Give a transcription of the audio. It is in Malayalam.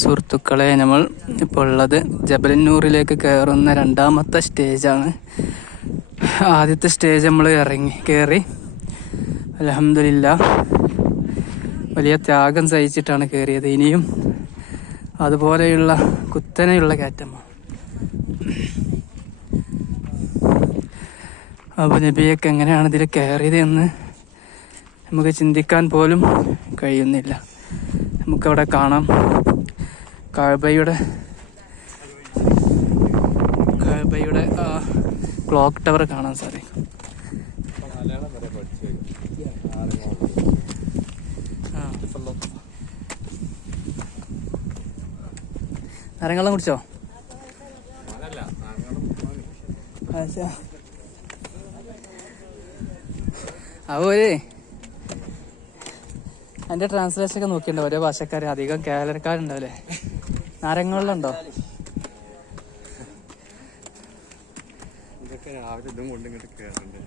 സുഹൃത്തുക്കളെ, നമ്മൾ ഇപ്പോൾ ഉള്ളത് ജബലന്നൂറിലേക്ക് കയറുന്ന രണ്ടാമത്തെ സ്റ്റേജാണ്. ആദ്യത്തെ സ്റ്റേജ് നമ്മൾ കയറി. അൽഹംദുലില്ലാഹ് വലിയ ത്യാഗം സഹിച്ചിട്ടാണ് കയറിയത്. ഇനിയും അതുപോലെയുള്ള കുത്തനെയുള്ള കയറ്റമാണ്. അപ്പോൾ നബിയൊക്കെ എങ്ങനെയാണ് ഇതിൽ കയറിയത് എന്ന് നമുക്ക് ചിന്തിക്കാൻ പോലും കഴിയുന്നില്ല. നമുക്കവിടെ കാണാം കഅബയുടെ ക്ലോക്ക് ടവർ കാണാൻ സാധിക്കും. നാരങ്ങാവെള്ളം കുടിച്ചോ? അവര് അതിന്റെ ട്രാൻസ്ലേഷൻ ഒക്കെ നോക്കിയിട്ടുണ്ടോ? ഓരോ ഭാഷക്കാര് അധികം കേരളക്കാരുണ്ടാവില്ലേ? നാരങ്ങ ഇതൊക്കെ രാവിലെ ഇതും കൊണ്ട് ഇങ്ങോട്ട് കയറണ്ടേ.